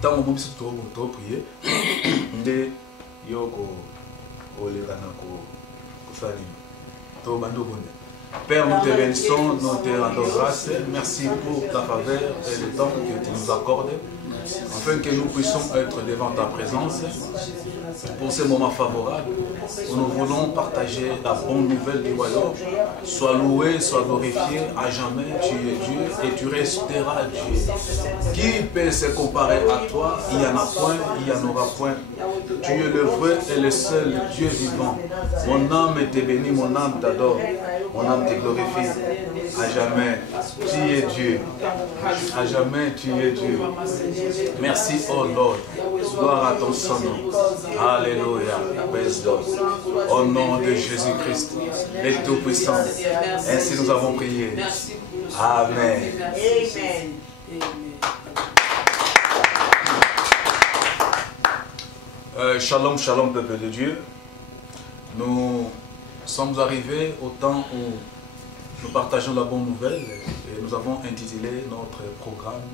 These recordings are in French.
Tant que biso to prier, nde yo ko lekana ko fali. To bando bonde. Père, nous te bénissons, nous te rendons grâce. Merci pour ta faveur et le temps que tu nous accordes, afin que nous puissions être devant ta présence pour ces moments favorables où nous voulons partager la bonne nouvelle du royaume. Sois loué, sois glorifié, à jamais tu es Dieu et tu resteras Dieu. Qui peut se comparer à toi? Il n'y en a point, il n'y en aura point. Tu es le vrai et le seul Dieu vivant. Mon âme te bénit, mon âme t'adore, mon âme te glorifie. À jamais, tu es Dieu. À jamais, tu es Dieu. Merci, oh Lord. Gloire à ton Saint-Nom. Alléluia. Au nom de Jésus-Christ, le Tout-Puissant. Ainsi nous avons prié. Amen. Shalom, shalom, peuple de Dieu. Nous sommes arrivés au temps où nous partageons la bonne nouvelle et nous avons intitulé notre programme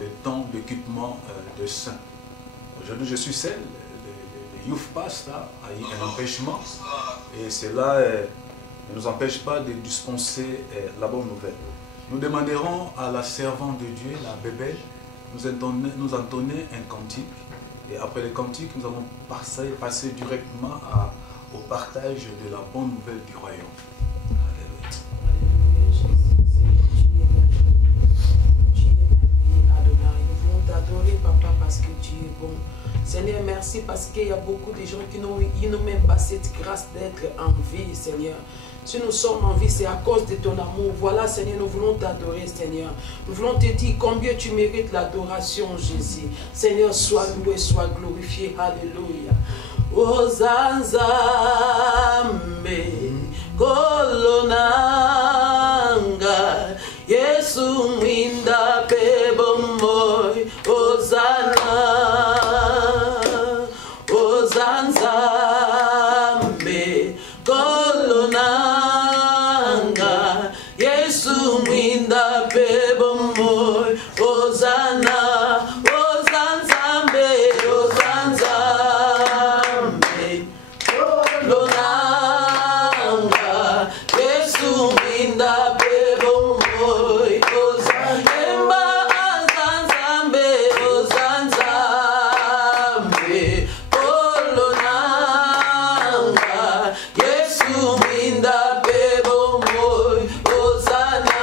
le temps d'équipement de saints. Aujourd'hui, je suis seul. Le youth pastor a eu un empêchement et cela ne nous empêche pas de dispenser la bonne nouvelle. Nous demanderons à la servante de Dieu, la bébé, nous entonner un cantique. Et après le cantique, nous allons passer directement au partage de la bonne nouvelle du royaume. T'adorer, papa, parce que tu es bon. Seigneur, merci parce qu'il y a beaucoup de gens qui n'ont même pas cette grâce d'être en vie, Seigneur. Si nous sommes en vie, c'est à cause de ton amour. Voilà, Seigneur, nous voulons t'adorer, Seigneur. Nous voulons te dire combien tu mérites l'adoration, Jésus. Seigneur, sois loué, sois glorifié. Alléluia. Ozanzambe, kolonanga, Yesu minda pebomoy, Ozana, Ozanzambe, kolonanga, Yesu minda pebomoy, Ozana, Ozanzambe, Ozanzambe, kolonanga, Yesu minda pebomoy, Ozana, Ozanzambe, Ozanzambe, kolonanga, Yesu minda pebomoy, Ozana,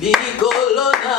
Likolona.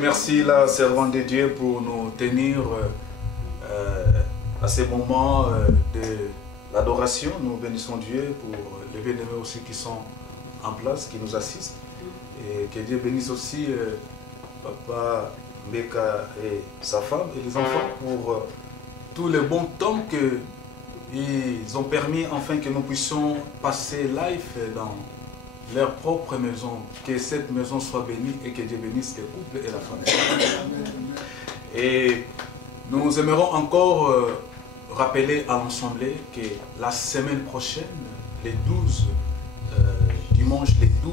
merci la servante de Dieu pour nous tenir à ces moments de l'adoration. Nous bénissons Dieu pour les bien-aimés aussi qui sont en place, qui nous assistent. Et que Dieu bénisse aussi Papa Mbeka et sa femme et les enfants pour tous les bons temps qu'ils ont permis enfin que nous puissions passer live dans leur propre maison. Que cette maison soit bénie et que Dieu bénisse les couples et la famille. Et nous aimerons encore rappeler à l'Assemblée que la semaine prochaine, les 12 dimanche les 12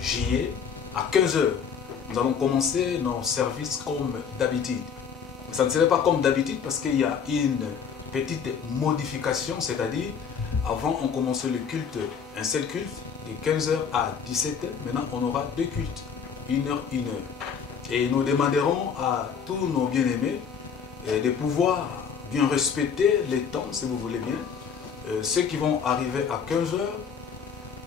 juillet à 15 h, nous allons commencer nos services comme d'habitude. Ça ne serait pas comme d'habitude parce qu'il y a une petite modification, c'est-à-dire avant on commençait le culte, un seul culte de 15 h à 17 h. Maintenant on aura deux cultes, 1 h, 1 h. Et nous demanderons à tous nos bien-aimés de pouvoir bien respecter les temps, si vous voulez bien. Ceux qui vont arriver à 15 h,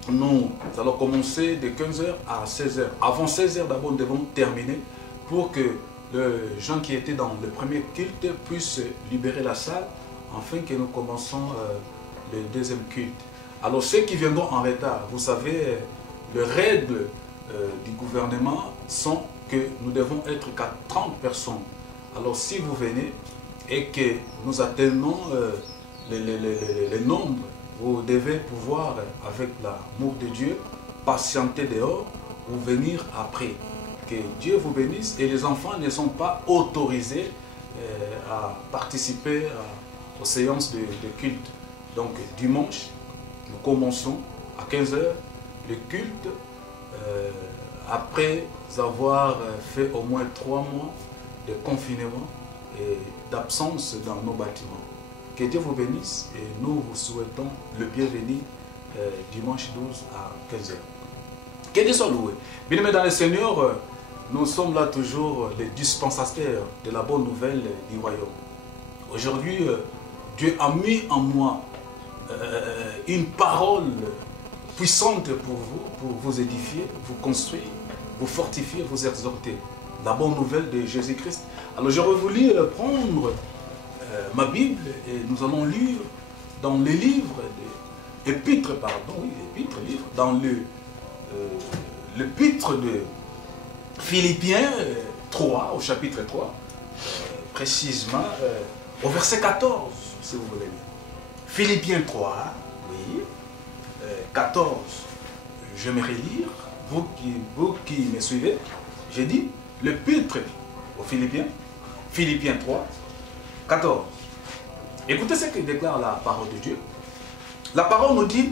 nous allons commencer de 15 h à 16 h. Avant 16 h d'abord, nous devons terminer pour que les gens qui étaient dans le premier culte puissent libérer la salle afin que nous commençons le deuxième culte. Alors ceux qui viendront en retard, vous savez, les règles du gouvernement sont que nous devons être qu'à 30 personnes. Alors si vous venez et que nous atteignons les nombres, vous devez pouvoir, avec l'amour de Dieu, patienter dehors ou venir après. Que Dieu vous bénisse. Et les enfants ne sont pas autorisés à participer aux séances de culte. Donc dimanche, nous commençons à 15 h le culte après avoir fait au moins 3 mois de confinement et d'absence dans nos bâtiments. Que Dieu vous bénisse et nous vous souhaitons le bienvenu dimanche 12 à 15 h. Que Dieu soit loué. Bien-aimés dans le Seigneur, nous sommes là toujours les dispensateurs de la bonne nouvelle du royaume. Aujourd'hui, Dieu a mis en moi une parole puissante pour vous édifier, vous construire, vous fortifier, vous exhorter. La bonne nouvelle de Jésus-Christ. Alors j'aurais voulu prendre ma Bible et nous allons lire dans les livres, épîtres, pardon, oui, épîtres, livre, dans l'épître de Philippiens 3, au chapitre 3, précisément au verset 14, si vous voulez bien. Philippiens 3, oui, 14, j'aimerais lire, vous qui me suivez, j'ai dit l'épître aux Philippiens, Philippiens 3, 14. Écoutez ce que déclare la parole de Dieu. La parole nous dit,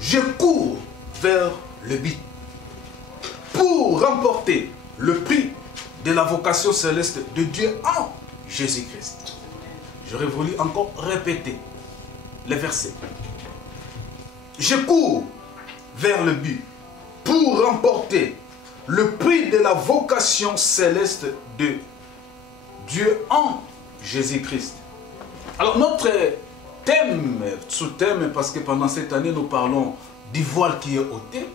je cours vers le but pour remporter le prix de la vocation céleste de Dieu en Jésus-Christ. J'aurais voulu encore répéter les versets. Je cours vers le but pour remporter le prix de la vocation céleste de Dieu en Jésus-Christ. Alors notre thème, sous-thème, parce que pendant cette année nous parlons du voile qui est ôté.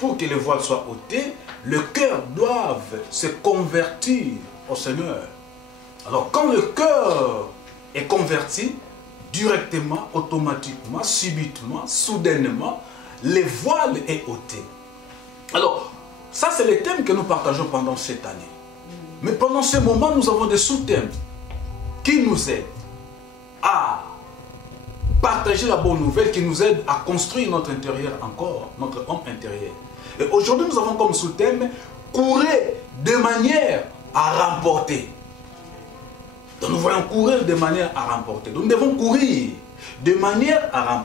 Pour que le voile soit ôté, le cœur doit se convertir au Seigneur. Alors quand le cœur est converti, directement, automatiquement, subitement, soudainement, le voile est ôté. Alors, ça c'est le thème que nous partageons pendant cette année. Mais pendant ce moment, nous avons des sous-thèmes qui nous aident à partager la bonne nouvelle, qui nous aident à construire notre intérieur encore, notre homme intérieur. Et aujourd'hui, nous avons comme sous-thème « Courir de manière à remporter ». Donc nous voyons courir de manière à remporter. Donc nous devons courir de manière à remporter.